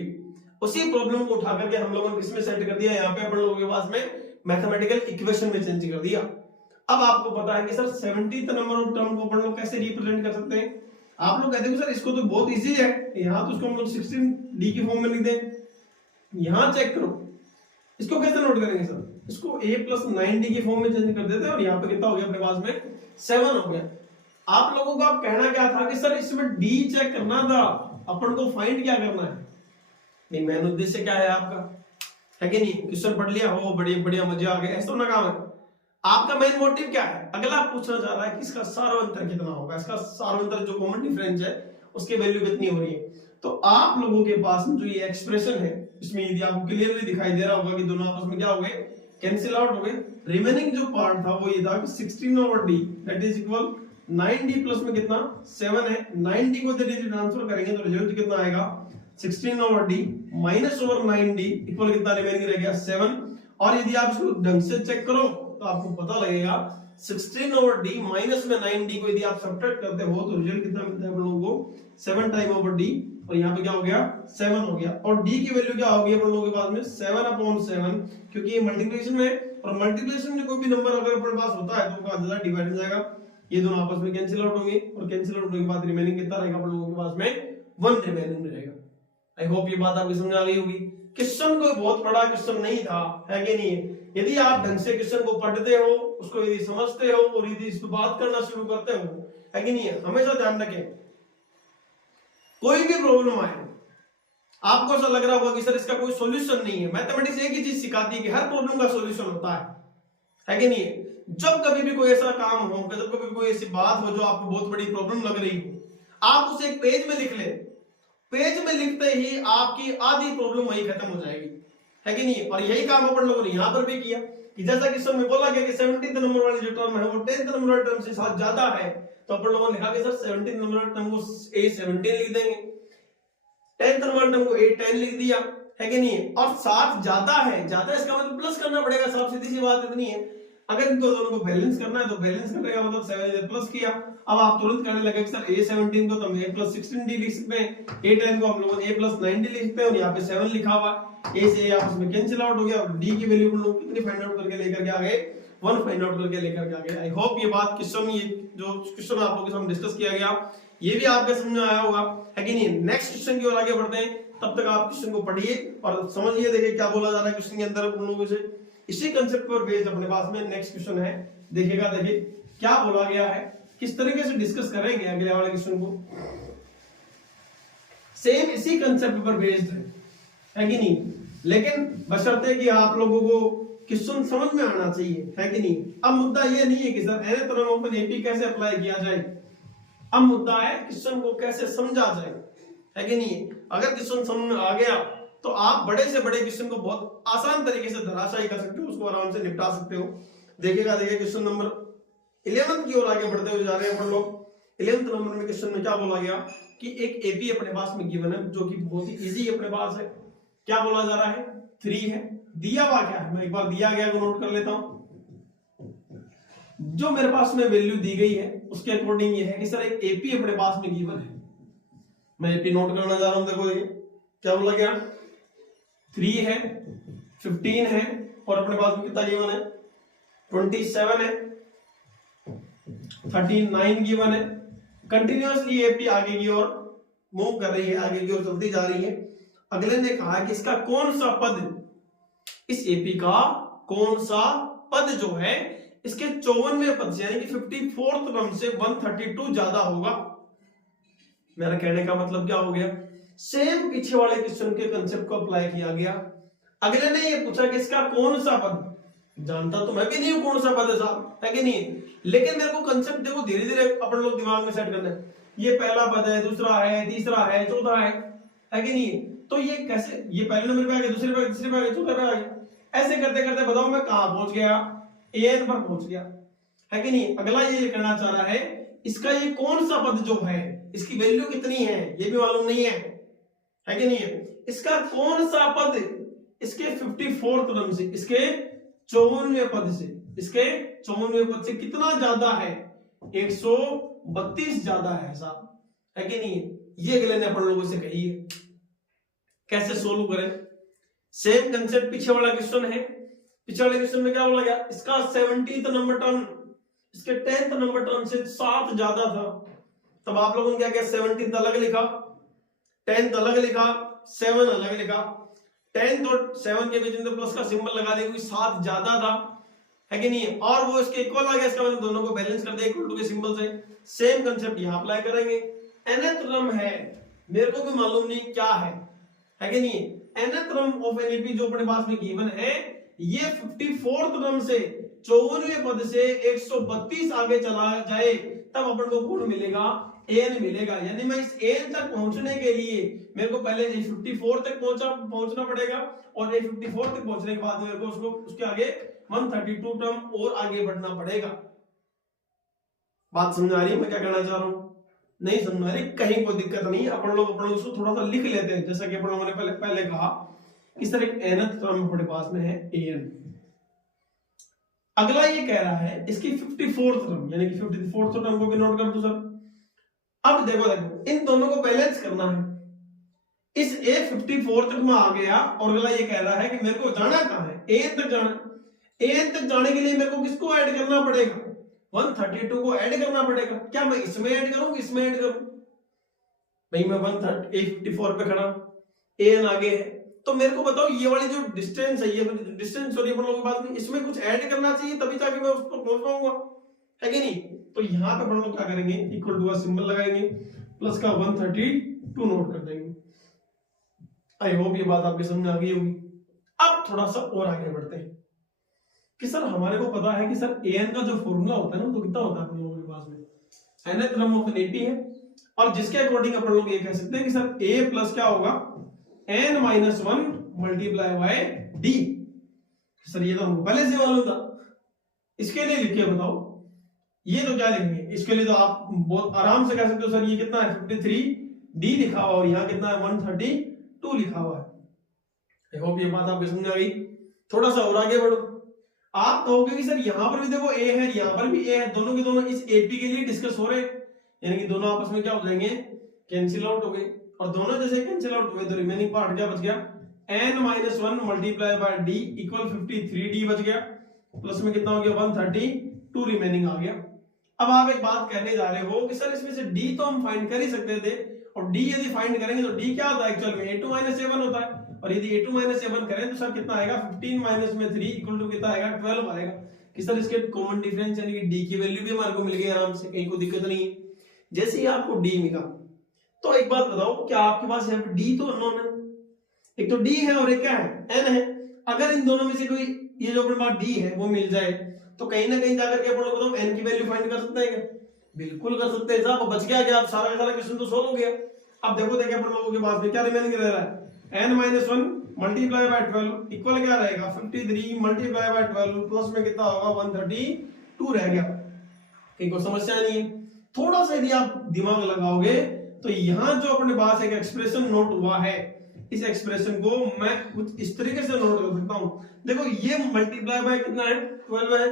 उसी प्रॉब्लम को उठा करके हम लोगों ने किसमें सेट कर दिया, यहाँ पे अपन लोगों के पास में मैथमेटिकल इक्वेशन में चेंज कर दिया। अब आपको पता है कि sir 70th number of term को अपन लोग कैसे रिप्रेजेंट कर सकते हैं। आप लोग कहते हो सर इसको तो बहुत इजी है, यहाँ तो उसको हम लोग 16D के फॉर्म में लिख दें। यहाँ चेक करो, इसको कैसे नोट करेंगे सर, इसको A+9D के फॉर्म में चेंज कर देते हैं, और यहाँ पे कितना हो गया अपने पास में 7 हो गया। आप लोगों का कहना क्या था कि सर इसमें D चेक करना था, अपन को फाइंड क्या करना है? नहीं, मेन उद्देश्य क्या है आपका, है कि नहीं? क्वेश्चन पढ़ लिया हो, बढ़िया बढ़िया मजा आ गया, ऐसा ना काम है। आपका मेन मोटिव क्या है? अगला पूछना चाह रहा है कि इसका सार्वंतर कितना होगा, इसका सार्वंतर जो कॉमन डिफरेंस है उसकी वैल्यू कितनी हो रही है। तो आप लोगों के पास जो ये एक्सप्रेशन है, इसमें यदि आपको क्लियरली दिखाई दे रहा होगा कि दोनों आपस में क्या हो गए, कैंसिल आउट हो गए। रिमेनिंग जो पार्ट था वो ये था कि 16/D that is equal 9D plus में कितना 7 है, 9D को यदि ट्रांसफर करेंगे तो रिजल्ट कितना आएगा 16/D minus over 9D equal कितना रिमेनिंग रह गया 7। और यदि आप इसको ढंग से चेक करो तो आपको पता लगेगा 16/D माइनस में 9D को यदि आप सब्ट्रैक्ट करते हो तो रिजल्ट कितना मिलता है हम लोगों को 7 टाइम ओवर D, और यहाँ पे क्या हो गया 7 हो गया। और D की वैल्यू क्या होगी अपन लोगों के पास में 7/7, क्योंकि ये मल्टीप्लिकेशन में, और मल्टीप्लिकेशन में कोई भी नंबर अगर अपने पास होता है तो उसका आंसर डिवाइड हो जाएगा, ये दोनों आपस में कैंसिल आउट होंगे, और कैंसिल आउट होने के बाद रिमेनिंग कितना रहेगा अपन लोगों के पास में 1 रिमेनिंग रहेगा। आई होप ये बात आपको समझ आ गई होगी। क्वेश्चन कोई बहुत बड़ा क्वेश्चन नहीं था, है कि नहीं? यदि आप ढंग से क्वेश्चन को पढ़ते हो, उसको यदि समझते हो और यदि इस पर बात करना शुरू करते हो, है कि नहीं? हमेशा ध्यान रखें, कोई भी प्रॉब्लम आए, आपको ऐसा लग रहा होगा कि सर इसका कोई सॉल्यूशन नहीं है, मैथमेटिक्स एक ही चीज सिखाती है कि हर प्रॉब्लम का सॉल्यूशन होता है कि नहीं? जब कभी भी कोई ऐसा काम हो, जब कभी कोई ऐसी बात हो जो आपको बहुत बड़ी प्रॉब्लम लग रही हो, आप उसे एक पेज में लिख ले, पेज में लिखते ही आपकी आधी प्रॉब्लम वही खत्म हो जाएगी, है कि नहीं? और यही काम अपन लोगों ने यहाँ पर भी किया कि जैसा कि इसमें बोला गया कि 17th नंबर वाली जो टर्म है वो 10th नंबर वाली टर्म से साथ ज्यादा है, तो अपन लोगों ने लिखा कि सर 17th नंबर वाली टर्म को A17 लिख देंगे। 10th नंबर टर्म को 8 10 लिख दिया, है कि नहीं? और 7 ज्यादा है, ज्यादा इसका मतलब प्लस करना पड़ेगा साहब, सीधी सी बात इतनी है। अगर इनको दोनों को बैलेंस करना है तो बैलेंस करने का मतलब 7 प्लस किया। अब आप तुरंत करने लगे सर A17 को तो हम A+16D लिख सकते हैं, A10 को हम लोग A+9D लिख सकते हैं, और यहाँ पे 7 लिखा हुआ A से आपस में कैंसिल आउट हो गया, और D की वैल्यू हम लोग कितनी फाइंड आउट करके लेकर के आ गए, 1 फाइंड आउट करके लेकर के आ गए। आई होप ये बात क्वेश्चन, ये जो क्वेश्चन आप लोगों के सामने डिस्कस किया गया ये भी आपके समझ में आया होगा, है कि नहीं? नेक्स्ट क्वेश्चन की ओर आगे बढ़ते हैं, तब तक आप क्वेश्चन को पढ़िए और समझिए, देखिए क्या बोला जा रहा है क्वेश्चन के अंदर उन लोगों से। इसी कंसेप्ट पर बेस्ड अपने पास में नेक्स्ट क्वेश्चन है, देखिएगा, देखिए क्या बोला गया है, किस तरीके से डिस्कस करेंगे अगले वाले क्वेश्चन को। सेम इसी कंसेप्ट पर बेस्ड है कि नहीं? लेकिन बशर्ते कि आप लोगों को क्वेश्चन समझ में आना चाहिए, है कि नहीं? अब मुद्दा ये नहीं है कि sir nth term of an AP कैसे अप्लाई किया जाए, अब मुद्दा है क्वेश्चन को कैसे समझा जाए, है कि नहीं? अगर क्वेश्चन समझ में आ गया तो आप बड़े से बड़े क्वेश्चन को बहुत आसान तरीके से धराशायी कर सकते हो, उसको आराम से निपटा सकते हो। देखिएगा, देखिए क्वेश्चन नंबर 11 की ओर आगे बढ़ते हुए जा रहे हैं अपन लोग। 11th नंबर में क्वेश्चन में क्या बोला गया कि एक एपी अपने पास में गिवन है, जो कि बहुत ही इजी अपने पास है। क्या बोला जा रहा है? 3 है, दिया हुआ क्या है, मैं एक बार दिया गया को नोट कर लेता हूं। जो मेरे पास में वैल्यू दी गई है उसके अकॉर्डिंग ये है कि सर एक एपी अपने पास में गिवन है, मैं एपी नोट करना जा रहा हूं। देखो ये क्या बोला गया, 3 है, 15 है, और अपने पास में कितना गिवन है, 27 है, 39 गिवन है। कंटिन्यूअसली एपी आगे की ओर मूव कर रही है, आगे की ओर चलती जा रही है। अगले ने कहा कि इसका कौन सा पद, इस एपी का कौन सा पद जो है इसके 54वें पद से यानी कि 54th टर्म से 132 ज्यादा होगा। मेरा कहने का मतलब क्या हो गया, सेम पीछे वाले क्वेश्चन के कंसेप्ट को अप्लाई किया गया। अगले ने ये पूछा कि इसका कौन सा पद, जानता तो मैं भी नहीं हूं कौन सा पद है साहब, है कि नहीं? लेकिन मेरे को कंसेप्ट देखो धीरे धीरे अपन लोग दिमाग में सेट करना है। ये पहला पद है, दूसरा है, तीसरा है, चौथा है कि नहीं? तो ये कैसे, ये पहले नंबर पे आ गया, दूसरे पे, तीसरे पे आ गया, चौथे पे आ गया, ऐसे करते करते बताओ मैं कहां पहुंच गया, एन पर पहुंच गया, है कि नहीं? अगला ये कहना चाह रहा है इसका ये कौन सा पद जो है इसकी वैल्यू कितनी है ये भी मालूम नहीं है कि नहीं? इसका कौन सा पद इसके 54th टर्म से, इसके 54वें पद से, इसके 54वें पद से कितना ज्यादा है, 132 ज्यादा है साहब, है कि नहीं? ये अगले ने अपन लोगों से कही है। कैसे सोल्व करें? सेम कंसेप्ट पीछे वाला क्वेश्चन है। पीछे वाले क्वेश्चन में क्या बोला गया, इसका 70th नंबर टर्म इसके 10th नंबर टर्म से 7 ज्यादा था। तब आप लोगों ने क्या किया, 17th अलग लिखा, 10th अलग लिखा, 7 अलग लिखा। 10th और 7 के बीच में प्लस का सिंबल लगा दिया क्योंकि 7 ज्यादा था, है कि नहीं? और वो इसके इक्वल आ गया, इसका मतलब दोनों को बैलेंस कर दिया इक्वल टू के सिंबल से। सेम कंसेप्ट यहां अप्लाई करेंगे। nth टर्म है, मेरे को भी मालूम नहीं क्या है कि नहीं? nth टर्म ऑफ एनएपी जो अपने पास में गिवन है ये 54th टर्म से 54वें पद से 132 आगे चला जाए तब अपन को कौन मिलेगा, एन मिलेगा। यानी मैं इस एन तक पहुंचने के लिए मेरे को पहले 54 तक पहुंचना पड़ेगा, और 54 तक पहुंचने के बाद मेरे को उसको उसके आगे 132 टर्म और आगे बढ़ना पड़ेगा। बात समझ आ रही है मैं क्या कहना चाह रहा हूं? नहीं समझ आ रही, कहीं कोई दिक्कत नहीं, अपन लोग उसको थोड़ा सा लिख लेते हैं, जैसा कि अपन लोगों ने पहले कहा इस तरह एक nth टर्म अपने पास में है an। अगला ये कह रहा है इसकी 54th टर्म यानी कि 54th टर्म को भी नोट कर दो सर। अब देखो इन दोनों को बैलेंस करना है। इस a 54 तक में आ गया और अगला ये कह रहा है कि मेरे को जाना कहां है, an तक जाना। an तक जाने के लिए मेरे को किसको ऐड करना पड़ेगा, 132 को ऐड करना पड़ेगा। क्या मैं इसमें ऐड करूं, इसमें ऐड करूं? भाई मैं 154 पे खड़ा, an आगे है, तो मेरे को बताओ ये वाली जो डिस्टेंस है, ये डिस्टेंस सॉरी अपन लोगों के पास में इसमें कुछ ऐड करना चाहिए तभी जाके मैं उस पर पहुंच पाऊंगा, है कि नहीं? तो यहां पे अपन लोग क्या करेंगे, इक्वल टू का सिंबल लगाएंगे, प्लस का 132 नोट कर देंगे। आई होप ये बात आपके समझ आ गई होगी। अब थोड़ा सा और आगे बढ़ते हैं कि सर हमारे को पता है कि सर an का जो फॉर्मूला होता है ना तो कितना होता है अपन लोगों के पास में, nth term of an AP है, और जिसके अकॉर्डिंग अपन लोग ये कह सकते हैं कि सर a प्लस क्या होगा, n-1 multiply by d। Sir ये तो हमको पहले से मालूम था, इसके लिए लिखिए बताओ ये तो क्या लिखेंगे, इसके लिए तो आप बहुत आराम से कह सकते हो सर ये कितना है 53 डी लिखा हुआ और यहाँ कितना है 132 लिखा हुआ है। आई होप ये बात आपको समझ आ गई। थोड़ा सा और आगे बढ़ो, आप कहोगे कि सर यहाँ पर भी देखो ए है, यहाँ पर भी ए है, दोनों के दोनों इस एपी के लिए डिस्कस हो रहे हैं, यानी कि दोनों आपस में क्या हो जाएंगे, कैंसिल आउट हो गए। और दोनों जैसे कैंसिल आउट हुए तो रिमेनिंग पार्ट क्या बच गया, n-1 multiply by d equal 53d बच गया, प्लस में कितना हो गया 132 रिमेनिंग आ गया। अब आप एक बात कहने जा रहे हो कि सर इसमें से d तो हम फाइंड कर ही सकते थे, और d यदि फाइंड करेंगे तो d क्या होता है एक्चुअल में a2 a1 होता है, और यदि a2 a1 करें तो सर कितना आएगा 15 माइनस में 3 इक्वल टू कितना आएगा 12 आएगा। कि सर इसके कॉमन डिफरेंस यानी कि d की वैल्यू भी हमारे को मिल गई आराम से, कहीं कोई दिक्कत नहीं है। जैसे ही आपको d मिला तो एक बात बताओ, क्या आपके पास यहाँ पे d तो अननोन है, एक तो d है और एक क्या है n है। अगर इन दोनों में से कोई ये जो अपने पास d है वो मिल जाए तो कहीं ना कहीं जाकर के अपन लोग बताओ n की वैल्यू फाइंड कर सकते हैं क्या, बिल्कुल कर सकते हैं साहब। बच गया क्या, आप सारा का सारा क्वेश्चन तो सोल्व हो गया। अब देखो देखिए अपन लोगों के पास में क्या रिमेनिंग रह रहा है, n-1 मल्टीप्लाई बाय 12 इक्वल क्या रहेगा 53 मल्टीप्लाई बाय 12 प्लस में कितना होगा 132 रह गया। कहीं कोई समस्या नहीं है। थोड़ा सा यदि आप दिमाग लगाओगे तो यहाँ जो अपने पास एक एक्सप्रेशन नोट हुआ है, इस एक्सप्रेशन को मैं कुछ इस तरीके से नोट कर सकता हूं। देखो ये मल्टीप्लाई बाय कितना है 12 है,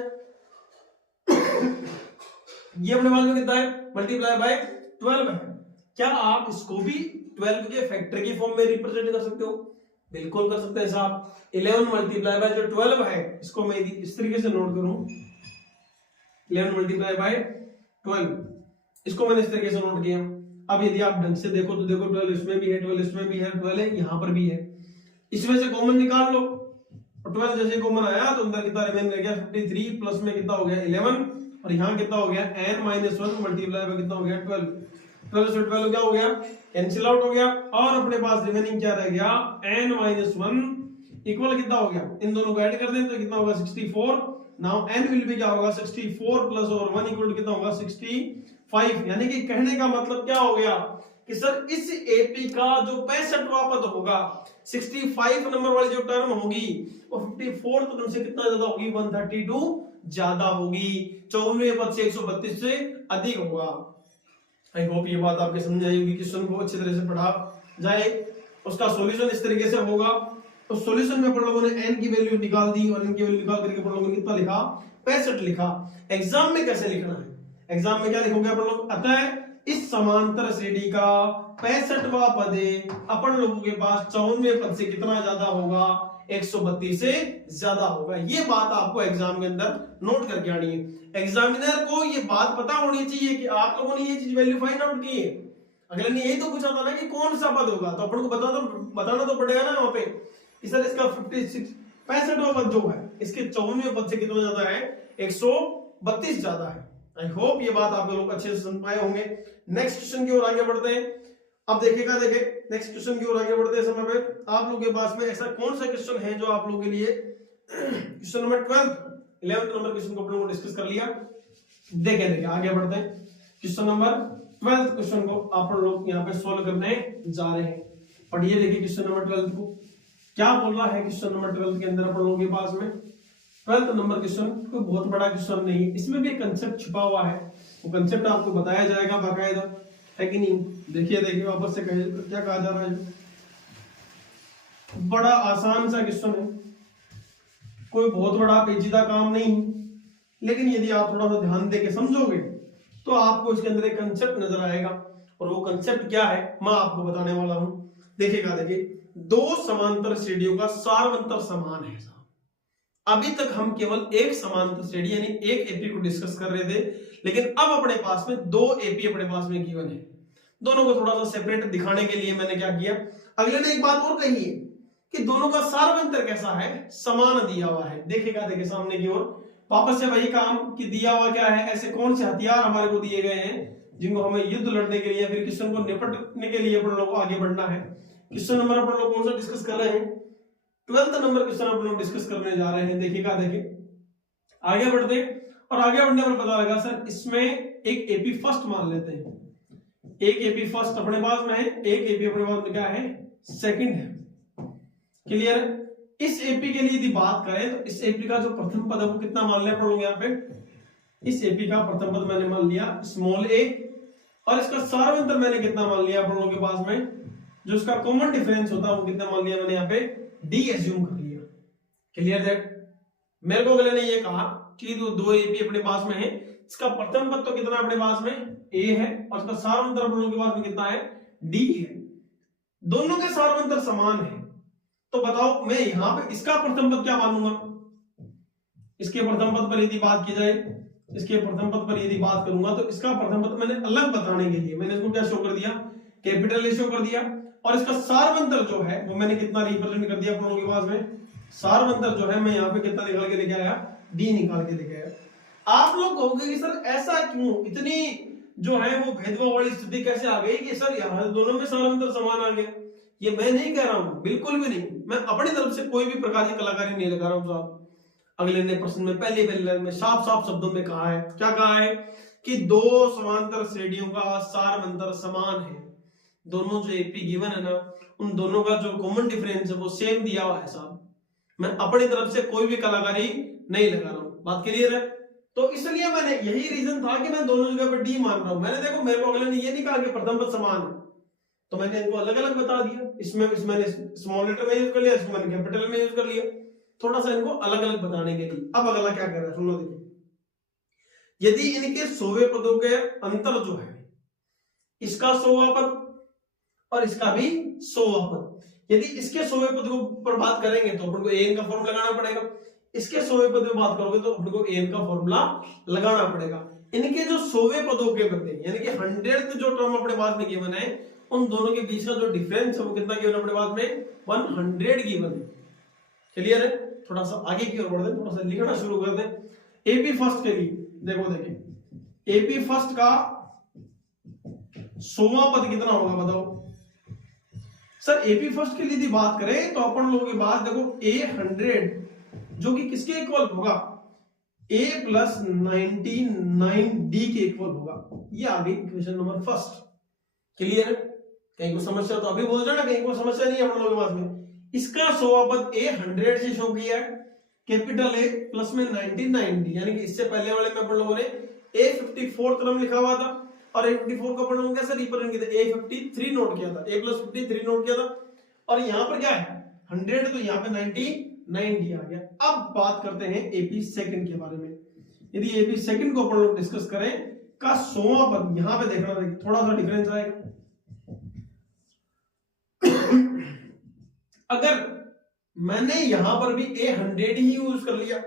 ये अपने पास में कितना है मल्टीप्लाई बाय 12 है। क्या आप इसको भी 12 के फैक्टर की फॉर्म में रिप्रेजेंट कर सकते हो, बिल्कुल कर सकते हैं साहब। 11 मल्टीप्लाई बाय जो 12 है इसको मैं इस तरीके से नोट करूं, 11 मल्टीप्लाई बाय 12, इसको मैंने इस तरीके से नोट किया। अब यदि आप ढंग से देखो तो देखो 12 इसमें भी है, 12 इसमें भी है, 12 यहाँ पर भी है, इसमें से कॉमन निकाल लो। 12 जैसे कॉमन आया तो अंदर कितना रिमेन रह गया 53 प्लस में कितना हो गया 11, और यहाँ कितना हो गया n-1 मल्टीप्लाई बाय कितना हो गया 12, 12 से 12 क्या हो गया कैंसिल आउट हो गया, और अपने पास रिमेनिंग क्या रह गया n-1 इक्वल कितना हो गया, इन दोनों को ऐड कर दें तो कितना होगा 64। नाउ n विल बी क्या होगा 64 प्लस और 1 इक्वल टू कितना होगा 65। यानी कि कहने का मतलब क्या हो गया कि सर इस एपी का जो 65वां पद होगा, 65 नंबर वाली जो टर्म होगी वो 54 टर्म से कितना ज्यादा होगी 132 ज्यादा होगी, 54वें पद से 132 से अधिक होगा। आई होप ये बात आपके समझ आई होगी। क्वेश्चन को अच्छी तरह से पढ़ा जाए, उसका सॉल्यूशन इस तरीके से होगा। तो सॉल्यूशन में अपन लोगों ने n की वैल्यू निकाल दी और n की वैल्यू निकाल करके अपन लोगों ने कितना लिखा 65 लिखा। एग्जाम में कैसे लिखना है, एग्जाम में क्या लिखोगे अपन लोग, अतः इस समांतर श्रेणी का 65वां पद अपन लोगों के पास 54वें पद से कितना ज्यादा होगा 132 से ज्यादा होगा। ये बात आपको एग्जाम के अंदर नोट करके आनी है। एग्जामिनर को ये बात पता होनी चाहिए कि आप लोगों ने ये चीज वैल्यू फाइंड आउट की है। अगले ने यही तो पूछा था ना कि कौन सा पद होगा, तो अपन को बताना तो पड़ेगा ना वहां पे कि सर इसका 65वां पद जो है इसके 54वें पद से कितना ज्यादा है 132 ज्यादा है। आई होप ये बात आप लोग अच्छे से समझ पाए होंगे। नेक्स्ट क्वेश्चन की ओर आगे बढ़ते हैं। अब देखिएगा, देखे नेक्स्ट क्वेश्चन की ओर आगे बढ़ते हैं समय पे आप लोगों के पास में ऐसा कौन सा क्वेश्चन है जो आप लोगों के लिए question number 11th number question को अपन लोगों ने डिस्कस कर लिया। देखें आगे बढ़ते हैं, क्वेश्चन नंबर 12th क्वेश्चन को आप लोग यहाँ पे सोल्व करने जा रहे हैं। पढ़िए, देखिए क्वेश्चन नंबर 12 को क्या बोल रहा है। क्वेश्चन नंबर 12 के अंदर अपन लोगों के पास में 12th नंबर क्वेश्चन कोई बहुत बड़ा क्वेश्चन नहीं है, इसमें भी एक कंसेप्ट छुपा हुआ है, वो कंसेप्ट आपको बताया जाएगा बाकायदा, है कि नहीं। देखिए वापस से क्या कहा जा रहा है। बड़ा आसान सा क्वेश्चन है, कोई बहुत बड़ा पेचीदा काम नहीं, लेकिन यदि आप थोड़ा सा ध्यान देके समझोगे तो आपको इसके अंदर एक कंसेप्ट नजर आएगा, और वो कंसेप्ट क्या है मैं आपको बताने वाला हूं। देखिएगा, देखिए दो समांतर श्रेणियों का सार्वंतर समान है। अभी तक हम केवल एक समांतर श्रेणी यानी एक एपी को डिस्कस कर रहे थे, लेकिन अब अपने पास में दो एपी अपने पास में गिवन है। दोनों को थोड़ा सा सेपरेट दिखाने के लिए मैंने क्या किया, अगले ने एक बात और कही है कि दोनों का सार्वंतर कैसा है, समान दिया हुआ है। देखिएगा, देखिए सामने की ओर वापस से वही काम कि दिया हुआ क्या है, ऐसे कौन से हथियार हमारे को दिए गए हैं जिनको हमें युद्ध लड़ने के लिए फिर किस्म को निपटने के लिए अपन लोगों को आगे बढ़ना है। क्वेश्चन नंबर अपन लोग कौन सा डिस्कस कर रहे हैं, 12th नंबर क्वेश्चन अपन लोग डिस्कस करने जा रहे हैं। देखिएगा, देखिए आगे बढ़ते और आगे बढ़ने पर पता लगा सर इसमें एक एपी फर्स्ट मान लेते हैं, एक एपी फर्स्ट अपने पास में है, एक एपी अपने पास में क्या है सेकंड है। क्लियर। इस एपी के लिए यदि बात करें तो इस एपी का जो प्रथम पद है वो कितना मान लिया अपन लोग यहाँ पे, इस एपी का प्रथम पद मैंने मान लिया स्मॉल ए, और इसका सार्वंतर मैंने कितना मान लिया अपन लोगों के पास में, जो इसका कॉमन डिफरेंस होता है वो कितना मान लिया मैंने यहाँ पे डी एज्यूम कर लिया। Clear that? मेरे को अगले ने ये कहा कि दो एपी अपने पास में है, इसका प्रथम पद तो कितना अपने पास में ए है और इसका सार्वंतर अपन लोगों के पास में कितना है डी है, दोनों के सार्वंतर समान है। तो बताओ मैं यहाँ पे इसका प्रथम पद क्या मानूंगा, इसके प्रथम पद पर यदि बात की जाए, इसके प्रथम पद पर यदि बात करूंगा तो इसका प्रथम पद मैंने अलग बताने के लिए मैंने इसको क्या शो कर दिया, कैपिटल ए शो कर दिया, और इसका सार्वंतर जो है वो मैंने कितना रिप्रेजेंट कर दिया अपन लोगों के पास में, सार्वंतर जो है मैं यहाँ पे कितना निकाल के लेके आया, डी निकाल के लेके आया। आप लोग कहोगे कि सर ऐसा क्यों, इतनी जो है वो भेदभाव वाली स्थिति कैसे आ गई कि सर यहाँ दोनों में सार्वंतर समान आ गया। ये मैं नहीं कह रहा हूं, बिल्कुल भी नहीं, मैं अपनी तरफ से कोई भी प्रकार की कलाकारी नहीं लगा रहा हूं साहब। अगले ने प्रश्न में पहले लाइन में साफ साफ शब्दों में कहा है, क्या कहा है कि दो समांतर श्रेणियों का सार्वंतर समान है। दोनों जो एपी गिवन है ना, उन दोनों का जो कॉमन डिफरेंस है वो सेम दिया हुआ है साहब। मैं अपनी तरफ से कोई भी कलाकारी नहीं लगा रहा हूं, बात क्लियर है? तो इसलिए मैंने यही रीजन था कि मैं दोनों जगह पर डी मान रहा हूं। मैंने देखो मेरे को अगले ने ये नहीं कहा कि प्रथम पद समान है, तो मैंने इनको अलग अलग बता दिया। इसमें मैंने स्मॉल लेटर में यूज कर लिया, इसमें मैंने कैपिटल में यूज कर लिया, थोड़ा सा इनको अलग अलग बताने के लिए। अब अगला क्या कर रहा है सुनो, देखिए यदि इनके 100वें पदों के अंतर जो है, इसका 100वां पद और इसका भी 100वां पद, यदि इसके 100वें पद पर बात करेंगे तो अपन को an का फॉर्मूला लगाना पड़ेगा, इसके 100वें पद पर बात करोगे तो अपन को an का फॉर्मूला लगाना पड़ेगा। इनके जो 100वें पदों के बदले यानी कि 100th जो टर्म अपने पास में गिवन है, उन दोनों के बीच का जो डिफरेंस है वो कितना गिवन अपने पास में 100 गिवन है। क्लियर है? थोड़ा सा आगे की ओर बढ़ दें, थोड़ा सा लिखना शुरू कर दें। एपी फर्स्ट के लिए देखो, देखिए एपी फर्स्ट का 100वां पद कितना होगा बताओ सर। एपी फर्स्ट के लिए यदि बात करें तो अपन लोगों के पास देखो A100 जो कि किसके इक्वल होगा, A प्लस 99D के इक्वल होगा। ये आ गई इक्वेशन नंबर फर्स्ट। क्लियर है? कहीं को समस्या तो अभी बोल जाना, कहीं को समस्या नहीं है अपन लोगों के पास में। इसका 100वां पद A100 से शो किया है, कैपिटल A प्लस में 99D, यानी कि इससे पहले वाले में अपन लोगों ने A54 टर्म लिखा हुआ था और A54 को अपन लोगों ने कैसे रिप्रेजेंट किया था, A53 नोट किया था, A प्लस 53 नोट किया था, और यहाँ पर क्या है 100, तो यहाँ पे 99D आ गया। अब बात करते हैं AP सेकंड के बारे में। यदि AP सेकंड को अपन लोग डिस्कस करें का 100वां पद, यहाँ पे देखना देखिए थोड़ा सा डिफरेंस आएगा। अगर मैंने यहां पर भी A100 ही यूज कर लिया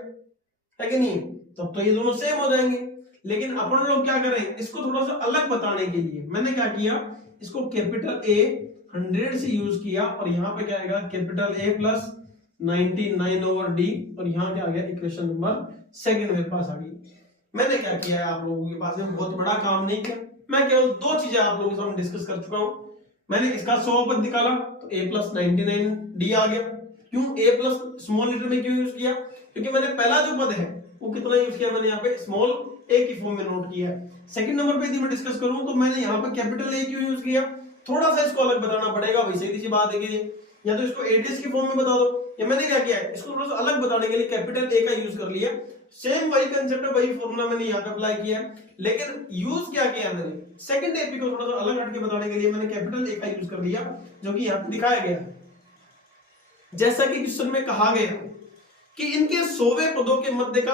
है कि नहीं, तब तो ये दोनों सेम हो जाएंगे। लेकिन अपन लोग क्या करें, इसको थोड़ा सा अलग बताने के लिए मैंने क्या किया, इसको कैपिटल A100 से यूज किया और यहाँ पे क्या आएगा कैपिटल A प्लस 99/D, और यहाँ क्या आ गया इक्वेशन नंबर सेकंड मेरे पास आ गई। मैंने क्या किया है, आप लोगों के पास में बहुत बड़ा काम नहीं किया, मैं केवल दो चीजें आप लोगों के सामने डिस्कस कर चुका हूं। मैंने इसका 100 पद निकाला तो A प्लस 99D आ गया। क्यों A प्लस स्मॉल लेटर में क्यों यूज किया, क्योंकि मैंने पहला जो पद है वो कितना यूज किया, मैंने यहाँ पे स्मॉल a की फॉर्म में नोट किया है। सेकंड नंबर पे यदि मैं डिस्कस करूं तो मैंने यहाँ पे कैपिटल A क्यों यूज किया, थोड़ा सा इसको अलग बताना पड़ेगा। भाई सीधी सी बात है कि या तो इसको एड्रेस की फॉर्म में बता दो, या मैंने क्या किया है इसको थोड़ा सा अलग बताने के लिए कैपिटल A का यूज कर लिया। सेम वही कंसेप्ट है, वही फॉर्मूला मैंने यहाँ पे अप्लाई किया है, लेकिन यूज क्या किया मैंने सेकंड एपी को थोड़ा सा अलग हटके बताने के लिए मैंने कैपिटल A का यूज कर लिया, जो कि यहाँ पे दिखाया गया। जैसा कि क्वेश्चन में कहा गया कि इनके 100वें पदों के मध्य का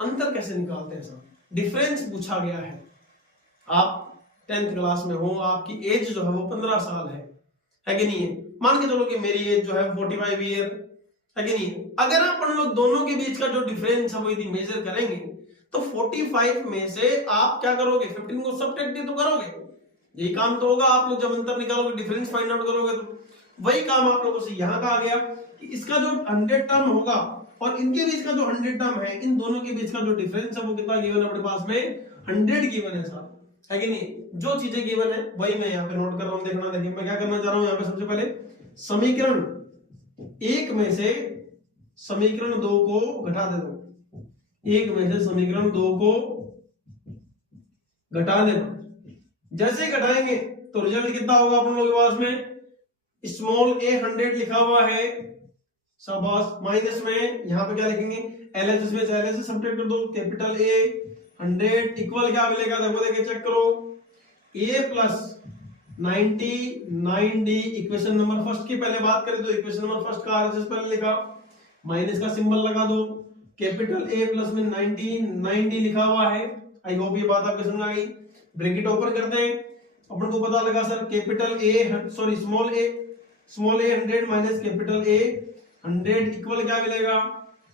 अंतर कैसे निकालते हैं सर, डिफरेंस पूछा गया है। आप 10th क्लास में हो, आपकी एज जो है वो 15 साल है कि नहीं है, मान के चलो कि मेरी एज जो है 45 ईयर है कि नहीं है। अगर अपन लोग दोनों के बीच का जो डिफरेंस है वो यदि मेजर करेंगे तो 45 में से आप क्या करोगे, 15 को सब्ट्रैक्ट तो करोगे, यही काम तो होगा। आप लोग जब अंतर निकालोगे, डिफरेंस फाइंड आउट करोगे, तो वही काम आप लोगों से यहाँ कहा गया कि इसका जो 100 टर्म होगा और इनके बीच का जो 100 टर्म है, इन दोनों के बीच का जो डिफरेंस है वो कितना गिवन है अपने पास में 100 गिवन है साहब, है कि नहीं। जो चीजें गिवन है वही मैं यहाँ पे नोट कर रहा हूँ। देखना देखिए मैं क्या करना चाह रहा हूँ यहाँ पे, सबसे पहले समीकरण 1 में से समीकरण 2 को घटा दे दो, 1 में से समीकरण 2 को घटा देना। जैसे घटाएंगे तो रिजल्ट कितना होगा अपन लोगों के पास में, स्मॉल A100 लिखा हुआ है शाबाश, माइनस में यहाँ पे क्या लिखेंगे LHS में LHS सब्ट्रैक्ट कर दो, कैपिटल A 100 इक्वल क्या मिलेगा, देखो देखिए चेक करो, a plus 99d equation number first की पहले बात करें तो इक्वेशन नंबर फर्स्ट का आरएचएस पहले लिखा, माइनस का सिंबल लगा दो, कैपिटल A प्लस में 99d लिखा हुआ है। आई होप ये बात आपको समझ आ गई। ब्रैकेट ओपन करते हैं, अपन को पता लगा sir capital A sorry small a 100 minus capital A 100 equal क्या मिलेगा,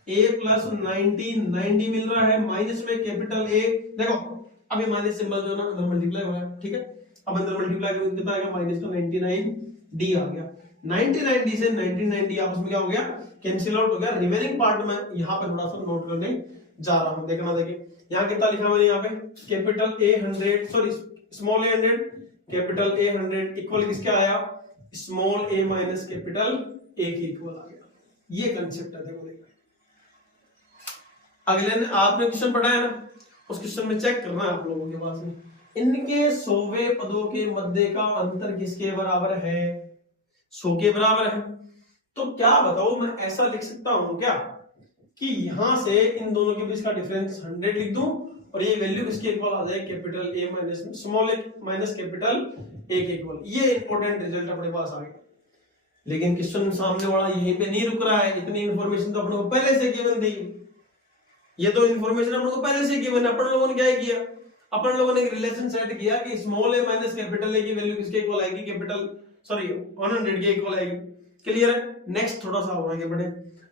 a प्लस 90 मिल रहा है, माइनस में कैपिटल A, देखो अभी माइनस सिंबल जो ना अंदर मल्टीप्लाई हो रहा है, ठीक है। अब अंदर मल्टीप्लाई करेंगे कितना आएगा, माइनस का 99d आ गया। 99d से 99d आपस में क्या हो गया, कैंसिल आउट हो गया। रिमेनिंग पार्ट में यहाँ पे थोड़ा सा नोट करने जा रहा हूँ, देखना। देखिए यहाँ कितना लिखा मैंने, यहाँ पे capital A 100 sorry small a 100 capital A 100 equal किसके आया, small a minus capital A के इक्वल आ गया। ये कंसेप्ट है, देखो देखो। अगले ने आपने क्वेश्चन पढ़ा है ना, उस क्वेश्चन में चेक करना है आप लोगों के पास में, इनके 100वें पदों के मध्य का अंतर किसके बराबर है, 100 के बराबर है। तो क्या बताओ, मैं ऐसा लिख सकता हूं क्या कि यहां से इन दोनों के बीच का डिफरेंस 100 लिख दूं और ये वैल्यू इसके इक्वल आ जाए capital A minus small a minus capital A के इक्वल। ये इंपॉर्टेंट रिजल्ट अपने पास आ गया। लेकिन क्वेश्चन सामने वाला यहीं पे नहीं रुक रहा है, इतनी इंफॉर्मेशन तो अपने को पहले से गिवन थी। ये तो इंफॉर्मेशन अपने को पहले से गिवन है। अपन लोगों ने क्या किया, अपन लोगों ने एक रिलेशन सेट किया कि small a minus capital A की वैल्यू किसके इक्वल आएगी, कैपिटल सॉरी 100 के इक्वल आएगी। क्लियर है। नेक्स्ट थोड़ा सा और आगे बढ़े।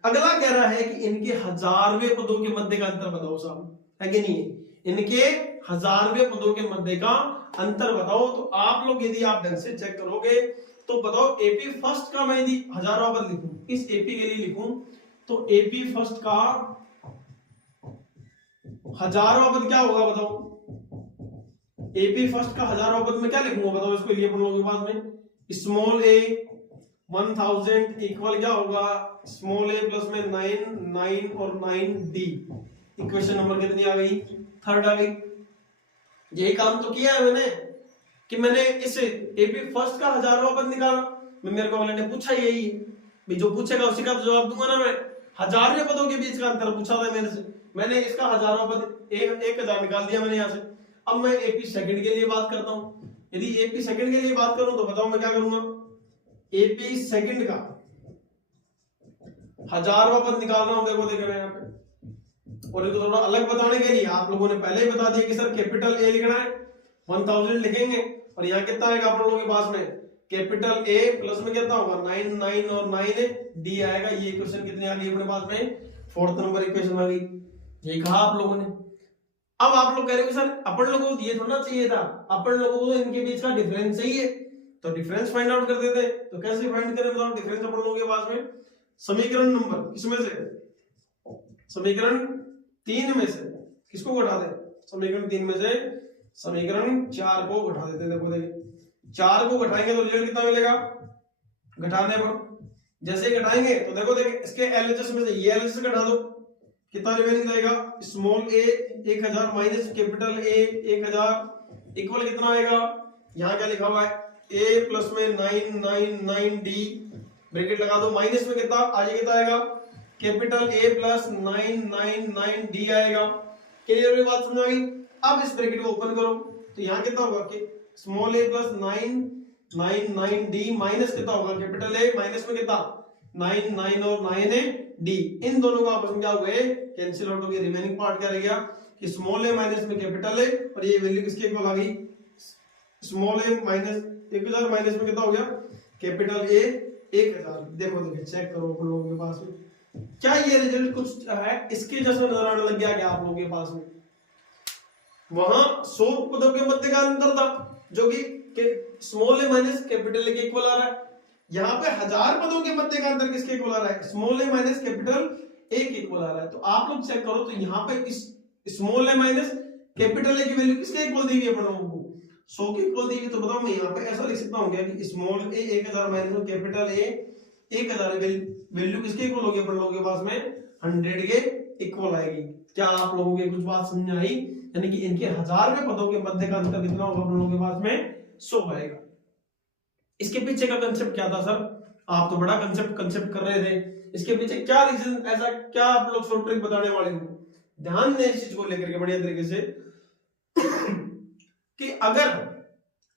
अगला कह रहा है कि इनके 1000वें पदों के मध्य का अंतर बताओ साहब, है कि नहीं। इनके 1000वें पदों के मध्य का अंतर बताओ। तो आप लोग यदि आप ढंग से चेक करोगे तो बताओ, एपी फर्स्ट का मैं यदि 1000वां पद लिखूं, इस एपी के लिए लिखूं तो एपी फर्स्ट का 1000वां पद क्या होगा बताओ। एपी फर्स्ट का 1000वां पद में क्या लिखूंगा बताओ इसके लिए अपन लोगों के पास में, स्मॉल a 1000 इक्वल क्या होगा, स्मॉल a प्लस में 9 और 9d। इक्वेशन नंबर कितनी आ गई, थर्ड आ गई। यही काम तो किया है मैंने कि मैंने इस एपी फर्स्ट का 1000वां पद निकाला। मेरे को वाले ने पूछा यही है भाई, जो पूछेगा उसी का तो जवाब दूंगा ना मैं। 1000वें पदों के बीच का अंतर पूछा था मेरे से, मैंने इसका 1000वां पद 1000 निकाल दिया मैंने यहाँ से। अब मैं एपी सेकंड के लिए बात करता हूँ। यदि एपी सेकंड के लिए बात करूं तो बताओ मैं क्या करूंगा, एपी सेकंड का 1000वां पद निकालना हूं। देखो देख रहे हैं यहाँ पे। और ये तो थोड़ा अलग बताने के लिए आप लोगों ने पहले ही बता दिया कि सर कैपिटल A लिखना है, 1000 लिखेंगे और यहाँ कितना आएगा आप लोगों के पास में, कैपिटल A प्लस में कितना होगा 9 और 9d आएगा। ये इक्वेशन कितनी आ गई अपने पास में, 4th नंबर इक्वेशन आ गई। यही कहा आप लोगों ने। अब आप लोग कह रहे हो सर अपन लोगों को ये थोड़ा चाहिए था, अपन लोगों को इनके बीच का डिफरेंस चाहिए तो डिफरेंस फाइंड आउट कर देते। तो कैसे फाइंड करें बताओ डिफरेंस अपन लोगों के पास में, समीकरण नंबर किसमें से, समीकरण 3 में से किसको घटा दे, समीकरण 3 में से समीकरण 4 को घटा देते। देखो देखिए 4 को घटाएंगे तो रिजल्ट कितना मिलेगा, घटाने पर जैसे ही घटाएंगे तो देखो देखिए इसके एलएचएस में से ये एलएचएस घटा दो, कितना रिमेनिंग रहेगा, small a 1000 minus capital A 1000 equal कितना आएगा, यहाँ क्या लिखा हुआ है a प्लस में 9d ब्रैकेट लगा दो, माइनस में कितना आगे कितना आएगा, कैपिटल A प्लस 9d आएगा। क्लियर हुई बात, समझ आई। अब इस ब्रैकेट को ओपन करो तो यहाँ कितना होगा कि small a plus 9d minus कितना होगा, कैपिटल A माइनस में कितना 9 और 9d। इन दोनों का आपस में क्या हो गए, कैंसिल आउट हो गया। रिमेनिंग पार्ट क्या रह गया कि स्मॉल a माइनस में कैपिटल A और ये वैल्यू किसके इक्वल आ गई, स्मॉल a माइनस 1000 माइनस में कितना हो गया, कैपिटल A 1000। देखो देखिए चेक करो अपन लोगों के पास में क्या ये रिजल्ट कुछ है इसके जैसा नजर आने लग गया क्या आप लोगों के पास में। वहां 100 पदों के मध्य का अंतर था जो कि small a minus capital A के इक्वल आ रहा है, यहाँ पे 1000 पदों के मध्य का अंतर किसके इक्वल आ रहा है, small a minus capital A के इक्वल आ रहा है। तो आप लोग चेक करो तो यहाँ पे इस small a minus capital A की वैल्यू किसके इक्वल दी हुई है अपन लोगों को, 100 के इक्वल दी हुई। तो बताओ मैं यहाँ पे ऐसा लिख सकता हूँ क्या कि small a 1000 minus capital A 1000 value किसके इक्वल होगी अपन लोगों के पास में 100 के इक्वल आएगी। क्या आप लोगों के कुछ बात समझ आई, यानी कि इनके 1000वें पदों के मध्य का अंतर कितना होगा अपन लोगों के पास में 100 आएगा। इसके पीछे का कंसेप्ट क्या था सर, आप तो बड़ा कंसेप्ट कर रहे थे, इसके पीछे क्या रीजन, ऐसा क्या आप लोग शॉर्ट ट्रिक बताने वाले हो, ध्यान दें इस चीज को लेकर के बढ़िया तरीके से कि अगर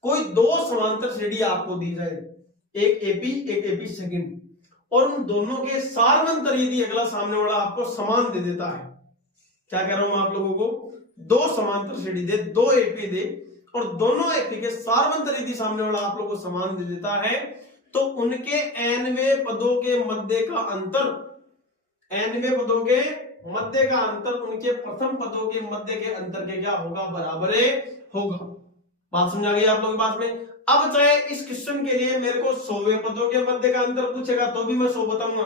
कोई दो समांतर श्रेणी आपको दी जाए, एक एपी सेकंड, और उन दोनों के सारवंतर यदि अगला सामने वाला आपको समान दे देता है, क्या कह रहा हूं मैं आप लोगों को, दो समांतर श्रेणी दे, दो एपी दे, और दोनों एपी के सारवंतर यदि सामने वाला आप लोगों को समान दे देता है, तो उनके nवें पदों के मध्य का अंतर, nवें पदों के मध्य का अंतर उनके प्रथम पदों के मध्य के अंतर के क्या होगा, बराबर होगा। बात समझ आ गई आप लोगों के पास में। अब चाहे इस क्वेश्चन के लिए मेरे को 100वें पदों के मध्य का अंतर पूछेगा तो भी मैं 100 बताऊंगा,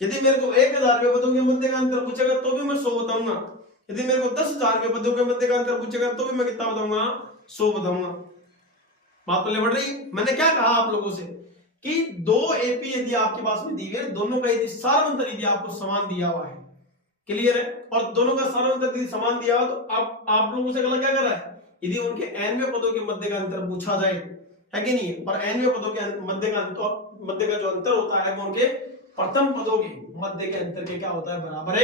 यदि मेरे को 1000वें पदों के मध्य का अंतर पूछेगा तो भी मैं 100 बताऊंगा, यदि मेरे को 10,000वें पदों के मध्य का अंतर पूछेगा तो भी मैं कितना बताऊंगा, 100 बताऊंगा। बात पहले बढ़ रही। मैंने क्या कहा आप लोगों से कि दो एपी यदि आपके पास में दी गई, दोनों का यदि सारवंतर यदि आपको समान दिया हुआ है, क्लियर है, और दोनों का सारवंतर यदि समान दिया हुआ, तो आप लोगों से अगला क्या कर रहा है, यदि उनके nवें पदों के मध्य का अंतर पूछा जाए, है कि नहीं, और nवें पदों के मध्य का जो अंतर होता है वो उनके प्रथम पदों के मध्य के अंतर के क्या होता है, बराबर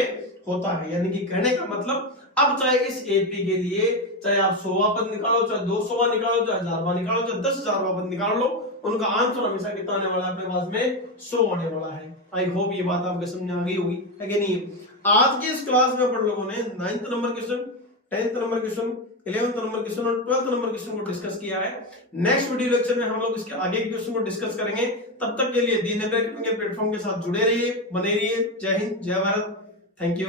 होता है। यानी कि कहने का मतलब, अब चाहे इस एपी के लिए चाहे आप 100वां पद निकालो, चाहे 200वां निकालो, चाहे 1000वां निकालो, चाहे 10,000वां पद निकाल लो, उनका आंसर हमेशा कितना आने वाला है अपने पास में, 100 आने वाला है। आई होप ये बात आपके समझ आ गई होगी, है कि नहीं। आज के इस क्लास में अपन लोगों ने 9th number question, 10th number question, 11th number question और 12th नंबर क्वेश्चन को डिस्कस किया है। नेक्स्ट वीडियो लेक्चर में हम लोग इसके आगे के क्वेश्चन को डिस्कस करेंगे। तब तक के लिए दी नेटवर्क के प्लेटफॉर्म के साथ जुड़े रहिए, बने रहिए। जय हिंद, जय भारत, थैंक यू।